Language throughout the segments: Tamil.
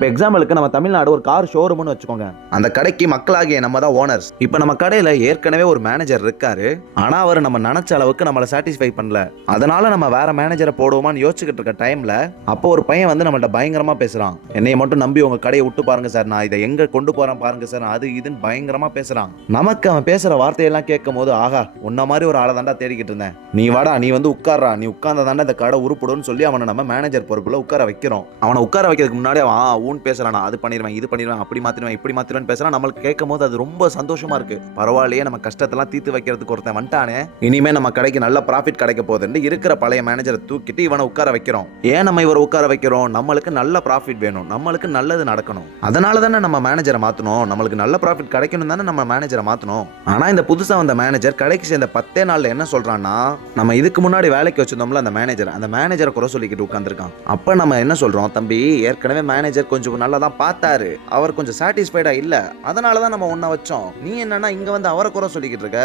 இப்போ எக்ஸாம்பிளுக்கு நம்ம தமிழ்நாடு ஒரு கார் ஷோரூம்னு வச்சுக்கோங்க. அந்த கடைக்கு மக்களாகிய நம்ம தான் ஓனர்ஸ். இப்போ நம்ம கடையில ஏற்கனவே ஒரு மேனேஜர் இருக்காரு. ஆனா அவர் நம்ம நினைச்ச அளவுக்கு நம்மள சாட்டிஸ்ஃபை பண்ணல. அதனால நம்ம வேற மேனேஜரை போடுவோமான்னு யோசிச்சுக்கிட்டு இருக்க டைம்ல அப்போ ஒரு பையன் வந்து நம்மள்ட்ட பயங்கரமா பேசுறான். என்னைய மட்டும் நம்பி உங்க கடையை விட்டு பாருங்க சார், நான் இதை எங்க கொண்டு போறேன் பாருங்க சார், அது இதுன்னு பயங்கரமா பேசுறான். நமக்கு அவன் பேசுற வார்த்தையெல்லாம் கேட்கும் போது ஆகா, உன்ன மாதிரி ஒரு ஆளை தாண்டா தேடிக்கிட்டு இருந்தேன், நீ வாடா, நீ வந்து உட்கார்றா, நீ உட்கார்ந்தா தாண்டா இந்த கடை உருப்படுன்னு சொல்லி அவனை நம்ம மேனேஜர் பொறுப்புல உட்கார வைக்கிறோம். அவனை உட்கார வைக்கிறதுக்கு முன்னாடி அவன் ஊன் பேசுறான், அது பண்ணிடுவேன், இது பண்ணிடுவேன், அப்படி மாத்திடுவேன், இப்படி மாத்திடுவேன் பேசுறான். நம்மளுக்கு கேட்கும் போது அது ரொம்ப சந்தோஷமா இருக்கு. பரவாயில்லையே, நம்ம கஷ்டத்தெல்லாம் தீர்த்து வைக்கிறதுக்கு ஒருத்தன் வந்துட்டானே, இனிமே நம்ம கடைக்கு நல்ல ப்ராஃபிட் கிடைக்க போகுதுன்னு இருக்கிற பழைய மேனேஜரை தூக்கிட்டு இவனை உட்கார வைக்கிறோம். ஏன் நம்ம இவரை உட்கார வைக்கிறோம்? நம்மளுக்கு நல்ல ப்ராஃபிட் வேணும், நம்மளுக்கு நல்லது நடக்கணும். அதனால தானே நம்ம மேனேஜரை மாத்தணும். நம்மளுக்கு நல்ல ப்ராஃபிட் கிடைக்கணும் தானே நம்ம மேனேஜரை மாத்தணும். ஆனா இந்த புதுசா வந்த மேனேஜர் கடைக்கு சேர்ந்த 10 நாள்ல என்ன சொல்றான்னா, நம்ம இதுக்கு முன்னாடி வேலைக்கு வச்சிருந்தோம்ல அந்த மேனேஜரை குறை சொல்லிக்கிட்டு உட்கார்ந்திருக்கான். அப்ப நம்ம என்ன சொல்றோம், தம்பி ஏற்கனவே மேனேஜர் கொஞ்சம் நல்லா தான் பார்த்தாரு, அவர் கொஞ்சம் சாட்டிஸ்ஃபைடா இல்ல, அதனால தான் நம்ம ஒன்ன வச்சோம். நீ என்னன்னா இங்க வந்து அவரை குறை சொல்லிக்கிட்டு இருக்க.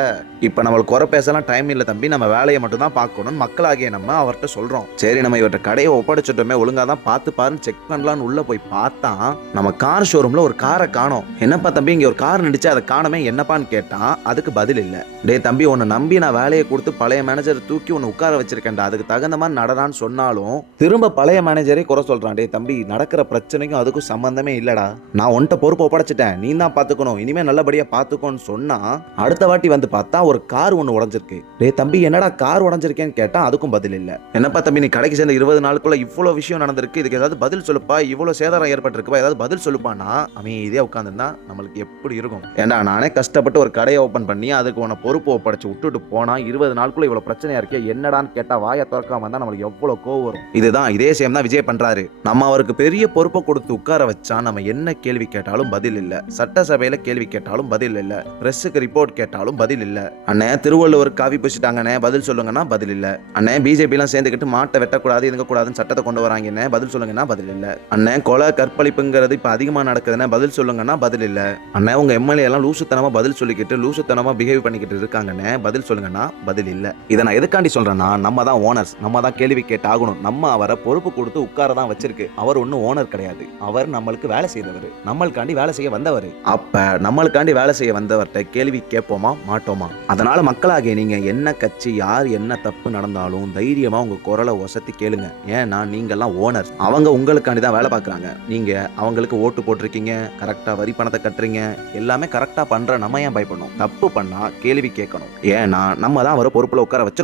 இப்ப நம்மளுக்கு குறை பேசலாம் டைம் இல்ல தம்பி, நம்ம வேலையை மட்டும் தான் பார்க்கணும் மக்களாகிய நம்ம அவர்கிட்ட சொல்றோம். சரி, நம்ம இவர்கிட்ட கடையை ஒப்படைச்சிட்டோமே, ஒழுங்கா தான் பார்த்து பாருன்னு செக் பண்ணலான்னு உள்ள போய் பார்த்தா நம்ம கார் ஷோரூம்ல ஒரு காரை காணோம். என்னப்பா தம்பி இங்க ஒரு கார் நின்னுச்சு, அதை காணமே என்னப்பான்னு கேட்டான். அதுக்கு பதில் இல்ல. டே தம்பி, உன்னை நம்பி நான் வேலையை கொடுத்து பழைய மேனேஜர் தூக்கி உன்னை உட்கார வச்சிருக்கேன்டா, அதுக்கு தகுந்த மாதிரி நடடான்னு சொன்னாலும் திரும்ப பழைய மேனேஜரே குறை சொல்றான். டே தம்பி, நடக்கிற பிரச்சனைக்கும் அதுக்கும் சம்பந்தமே இல்லடா, நான் உன்கிட்ட பொறுப்பு ஒப்படைச்சிட்டேன், நீ தான் பாத்துக்கணும், இனிமே நல்லபடியா பாத்துக்கோன்னு சொன்னா அடுத்த வாட்டி வந்து பார்த்தா ஒரு கார் ஒன்று உடஞ்சிருக்கு. டே தம்பி, என்னடா கார் உடஞ்சிருக்கேன்னு கேட்டா அதுக்கும் பதில் இல்ல. என்னப்பா தம்பி, நீ கடைக்கு சேர்ந்த 20 நாளுக்குள்ள இவ்வளவு விஷயம் நடந்திருக்கு, இதுக்கு ஏதாவது பதில் சொல்லுப்பா, இவ்வளவு சேதாரம் ஏற்பட்டிருக்குப்பா, ஏதாவது பதில் சொல்லுப்பானா அமைதியா உட்காந்துருந்தா நம்மளுக்கு எப்படி இருக்கும்? ஏண்டா, நானே கஷ்டப்பட்டு ஒரு கடையை ஓபன் பண்ணி அதுக்கு உன பொறுப்பு ஒப்படைச்சு விட்டுட்டு போனா 20 நாளுக்குள்ள இவ்வளவு பிரச்சனையா இருக்கே, என்னடான்னு கேட்டா வாயை திறக்காம வந்தா நம்மளுக்கு எவ்வளவு கோவம் வரும். இதுதான் இதே சேம் தான் விஜய் பண்றாரு. நம்ம அவருக்கு பெரிய பொறுப்பை கொடுத்து உட்கார வச்சா நம்ம என்ன கேள்வி கேட்டாலும் பதில் இல்ல, சட்டசபையில கேள்வி கேட்டாலும் பதில் இல்ல, பிரஸ்ஸுக்கு ரிப்போர்ட் கேட்டாலும் பதில் இல்ல. அண்ணே திருவள்ளுவர் காவி பூசிட்டாங்கண்ணே, பதில் சொல்லுங்கன்னா பதில் இல்ல. அண்ணே பிஜேபி எல்லாம் சேர்ந்துக்கிட்டு மாட்டை வெட்டக்கூடாது இதுங்க கூடாதுன்னு சட்டத்தை கொண்டு வராங்கன்னு பதில் சொல்லுங்கன்னா பதில் இல்ல. அண்ணே கொலை கற்பழிப்புங்கிறது இப்ப அதிகமா நடக்குதுன்னு பதில் சொல்லுங்கன்னா பதில் இல்ல. அண்ணே உங்க எம்எல்ஏ எல்லாம் லூசுத்தனமா பதில் சொல்லிக்கிட்டு லூசுத்தனமா பிஹேவ் பண்ணிக்கிட்டு இருக்காங்கன்னு பதில் சொல்லுங்கன்னா பதில் இல்ல. இதை நான் எதுக்காண்டி சொல்றேன்னா, நம்ம தான் ஓனர்ஸ், நம்ம தான் கேள்வி கேட்டாகணும். நம்ம அவரை பொறுப்பு கொடுத்து உட்கார தான் வச்சிருக்கு. அவர் ஒன்னும் ஓனர் கிடையாது, அவர் நம்மளுக்கு வேலை செய்தவர், நம்மளுக்காண்டி வேலை செய்ய வந்தவர். அப்ப நம்மளுக்காண்டி வேலை செய்ய வந்தவர்கிட்ட கேள்வி கேட்போமா மாட்டோமா? அதனால மக்களாகிய நீங்க என்ன கட்சி யார் என்ன தப்பு நடந்தாலும் தைரியமா உங்க குரலை ஒசத்தி கேளுங்க. ஏன்னா நீங்க எல்லாம் ஓனர், அவங்க உங்களுக்காண்டி தான் வேலை பார்க்கறாங்க. நீங்க அவங்களுக்கு ஓட்டு போட்டிருக்கீங்க, கரெக்டா வரி பணத்தை கட்டுறீங்க, எல்லாமே கரெக்டா பண்ற நம்ம ஏன் பயப்படணும்? தப்பு பண்ணா கேள்வி கேட்கணும். ஏன்னா நம்ம தான் அவரை பொறுப்புல உட்கார வச்சிருக்கோம்.